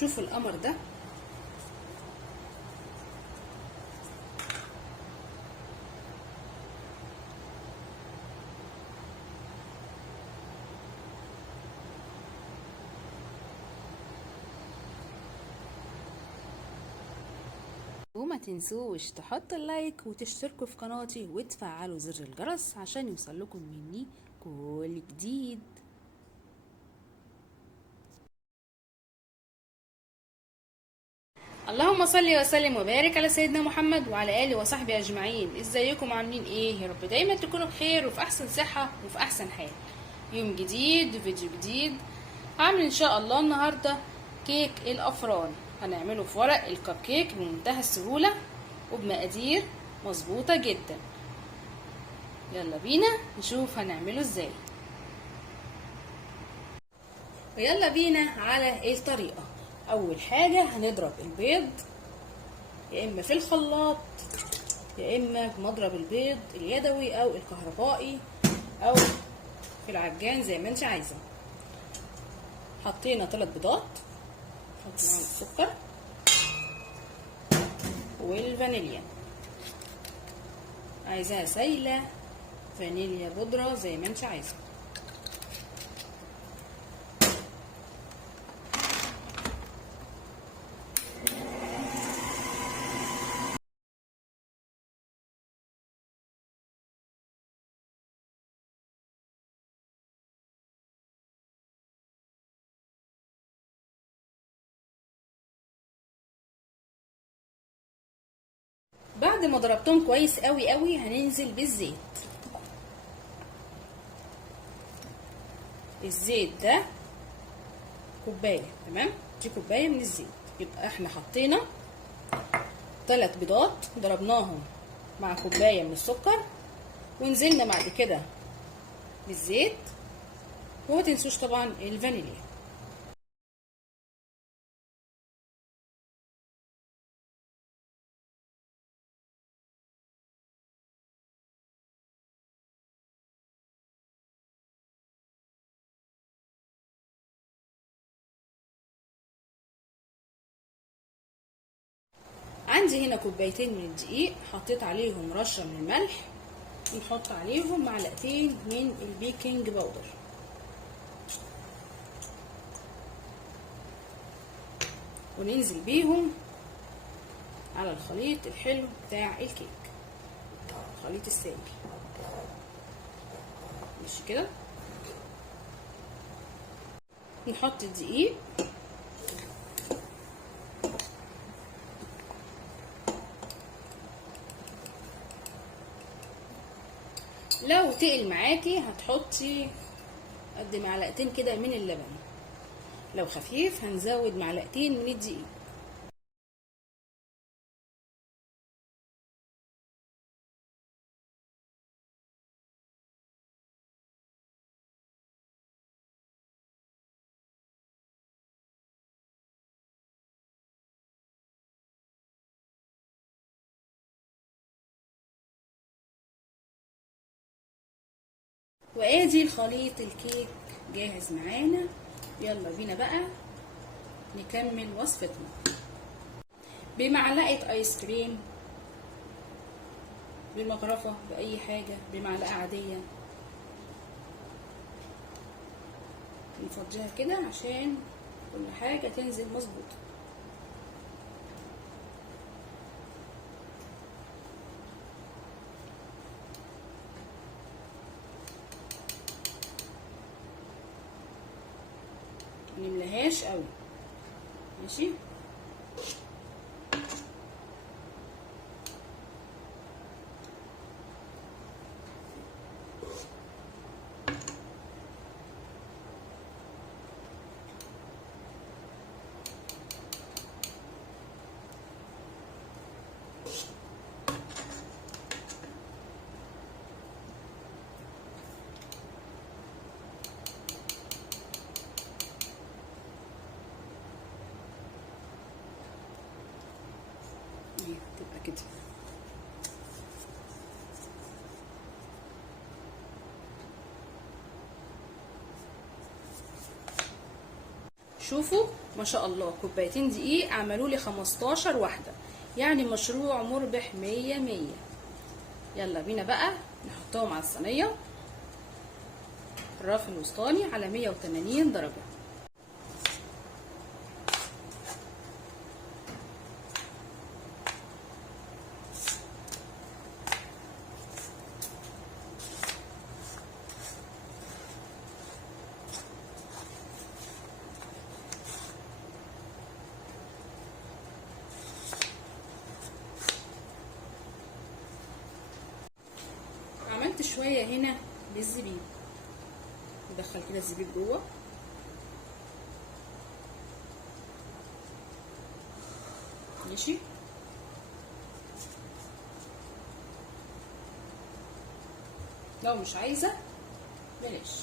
شوفوا القمر ده. وما تنسوش تحطوا اللايك وتشتركوا في قناتي وتفعلوا زر الجرس عشان يوصلكم مني كل جديد. اللهم صل وسلم وبارك على سيدنا محمد وعلى اله وصحبه اجمعين. ازيكم عاملين ايه؟ يا رب دايما تكونوا بخير وفي احسن صحه وفي احسن حال. يوم جديد وفيديو جديد. هعمل ان شاء الله النهارده كيك الافران. هنعمله في ورق الكب كيك بمنتهى السهوله وبمقادير مظبوطه جدا. يلا بينا نشوف هنعمله ازاي. ويلا بينا على الطريقه. اول حاجه هنضرب البيض يا اما في الخلاط يا اما بمضرب البيض اليدوي او الكهربائي او في العجان زي ما انت عايزه. حطينا 3 بيضات، نحط معاهم السكر والفانيليا. عايزاها سايله فانيليا بودره زي ما انت عايزه. بعد ما ضربتهم كويس قوي قوي هننزل بالزيت. الزيت ده كوبايه، تمام؟ دي كوبايه من الزيت. يبقى احنا حطينا 3 بيضات ضربناهم مع كوبايه من السكر ونزلنا بعد كده بالزيت. وما تنسوش طبعا الفانيليا. عندي هنا كوبايتين من الدقيق، حطيت عليهم رشه من الملح، نحط عليهم معلقتين من البيكنج باودر. وننزل بيهم على الخليط الحلو بتاع الكيك، الخليط السائل. ماشي كده. نحط الدقيق لو تقل معاكي هتحطي قد معلقتين كده من اللبن، لو خفيف هنزود معلقتين من الدقيق. وادي الخليط الكيك جاهز معانا. يلا بينا بقى نكمل وصفتنا. بمعلقه ايس كريم، بمغرفه، باي حاجه، بمعلقه عاديه نفضيها كده عشان كل حاجه تنزل مظبوطه. منملاهاش قوي، ماشي؟ تبقى كده. شوفوا ما شاء الله، كوبايتين دقيق عملوا لي 15 واحدة، يعني مشروع مربح 100. يلا بينا بقى نحطهم على الصينية، الرف الوسطاني على 180 درجة. عملت شوية هنا للزبيب، ندخل كده الزبيب جوه، ماشي. لو مش عايزة بلاش.